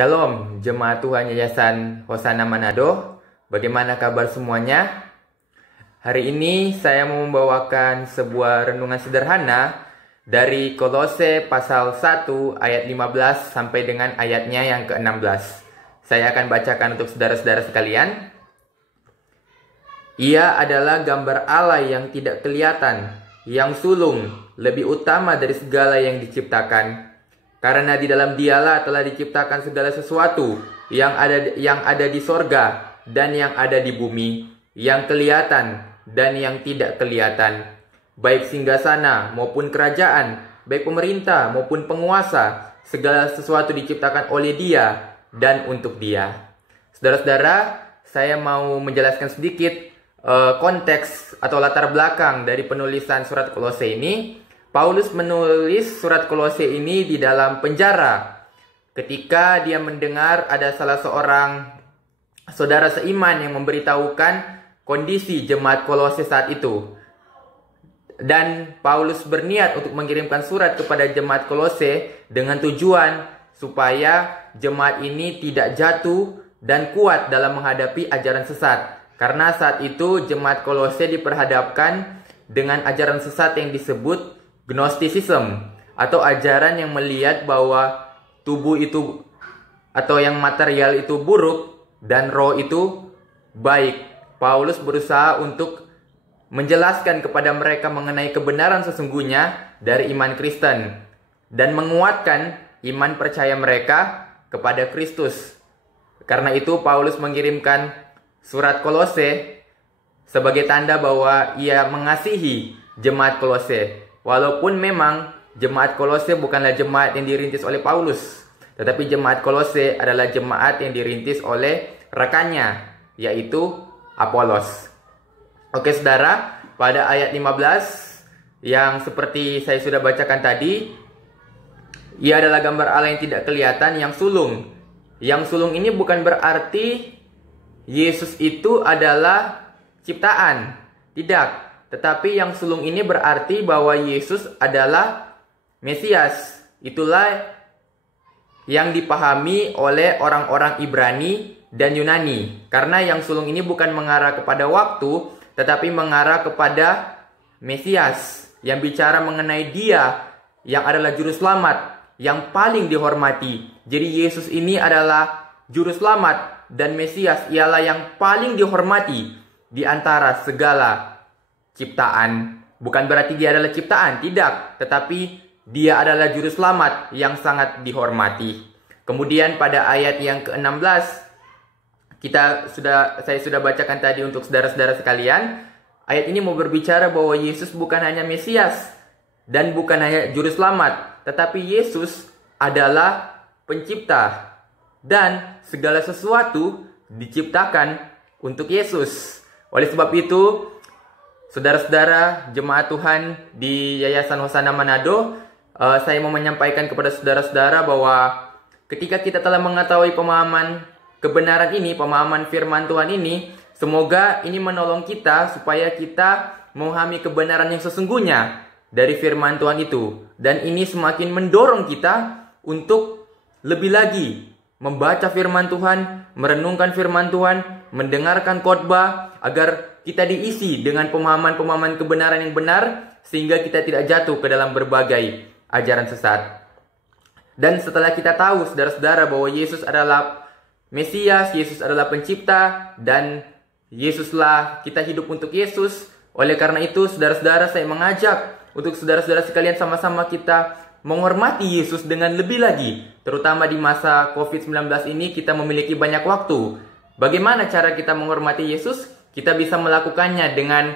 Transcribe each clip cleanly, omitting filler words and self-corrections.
Shalom, Jemaat Tuhan Yayasan Hosana Manado. Bagaimana kabar semuanya? Hari ini saya mau membawakan sebuah renungan sederhana dari Kolose pasal 1 ayat 15 sampai dengan ayatnya yang ke-16. Saya akan bacakan untuk saudara-saudara sekalian. Ia adalah gambar Allah yang tidak kelihatan, yang sulung, lebih utama dari segala yang diciptakan. Karena di dalam Dialah telah diciptakan segala sesuatu yang ada di sorga dan yang ada di bumi, yang kelihatan dan yang tidak kelihatan, baik singgasana maupun kerajaan, baik pemerintah maupun penguasa, segala sesuatu diciptakan oleh Dia dan untuk Dia. Saudara-saudara, saya mau menjelaskan sedikit konteks atau latar belakang dari penulisan surat Kolose ini. Paulus menulis surat Kolose ini di dalam penjara ketika dia mendengar ada salah seorang saudara seiman yang memberitahukan kondisi jemaat Kolose saat itu. Dan Paulus berniat untuk mengirimkan surat kepada jemaat Kolose dengan tujuan supaya jemaat ini tidak jatuh dan kuat dalam menghadapi ajaran sesat. Karena saat itu jemaat Kolose diperhadapkan dengan ajaran sesat yang disebut Gnosticism, atau ajaran yang melihat bahwa tubuh itu atau yang material itu buruk dan roh itu baik. Paulus berusaha untuk menjelaskan kepada mereka mengenai kebenaran sesungguhnya dari iman Kristen dan menguatkan iman percaya mereka kepada Kristus. Karena itu Paulus mengirimkan surat Kolose sebagai tanda bahwa ia mengasihi jemaat Kolose. Walaupun memang jemaat Kolose bukanlah jemaat yang dirintis oleh Paulus, tetapi jemaat Kolose adalah jemaat yang dirintis oleh rekannya, yaitu Apolos. Oke saudara, pada ayat 15 yang seperti saya sudah bacakan tadi, ia adalah gambar Allah yang tidak kelihatan, yang sulung. Yang sulung ini bukan berarti Yesus itu adalah ciptaan, tidak. Tetapi yang sulung ini berarti bahwa Yesus adalah Mesias. Itulah yang dipahami oleh orang-orang Ibrani dan Yunani. Karena yang sulung ini bukan mengarah kepada waktu, tetapi mengarah kepada Mesias, yang bicara mengenai Dia yang adalah juru selamat, yang paling dihormati. Jadi Yesus ini adalah juru selamat, dan Mesias ialah yang paling dihormati di antara segala ciptaan. Bukan berarti Dia adalah ciptaan, tidak, tetapi Dia adalah juru selamat yang sangat dihormati. Kemudian pada ayat yang ke-16 saya sudah bacakan tadi untuk saudara-saudara sekalian. Ayat ini mau berbicara bahwa Yesus bukan hanya Mesias dan bukan hanya juru selamat, tetapi Yesus adalah pencipta dan segala sesuatu diciptakan untuk Yesus. Oleh sebab itu, saudara-saudara jemaat Tuhan di Yayasan Hosana Manado, saya mau menyampaikan kepada saudara-saudara bahwa ketika kita telah mengetahui pemahaman kebenaran ini, pemahaman firman Tuhan ini, semoga ini menolong kita supaya kita memahami kebenaran yang sesungguhnya dari firman Tuhan itu. Dan ini semakin mendorong kita untuk lebih lagi membaca firman Tuhan, merenungkan firman Tuhan, mendengarkan khotbah, agar kita diisi dengan pemahaman-pemahaman kebenaran yang benar, sehingga kita tidak jatuh ke dalam berbagai ajaran sesat. Dan setelah kita tahu, saudara-saudara, bahwa Yesus adalah Mesias, Yesus adalah pencipta, dan Yesuslah kita hidup untuk Yesus. Oleh karena itu, saudara-saudara, saya mengajak untuk saudara-saudara sekalian sama-sama kita menghormati Yesus dengan lebih lagi. Terutama di masa COVID-19 ini, kita memiliki banyak waktu. Bagaimana cara kita menghormati Yesus? Kita bisa melakukannya dengan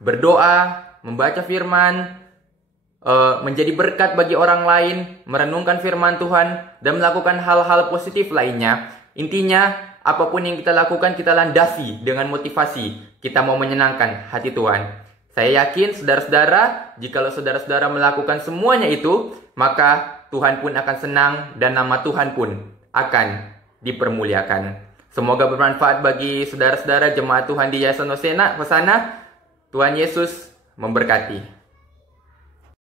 berdoa, membaca firman, menjadi berkat bagi orang lain, merenungkan firman Tuhan, dan melakukan hal-hal positif lainnya. Intinya, apapun yang kita lakukan, kita landasi dengan motivasi. Kita mau menyenangkan hati Tuhan. Saya yakin, saudara-saudara, jikalau saudara-saudara melakukan semuanya itu, maka Tuhan pun akan senang dan nama Tuhan pun akan dipermuliakan. Semoga bermanfaat bagi saudara-saudara jemaat Tuhan di Yayasan Hosana. Tuhan Yesus memberkati.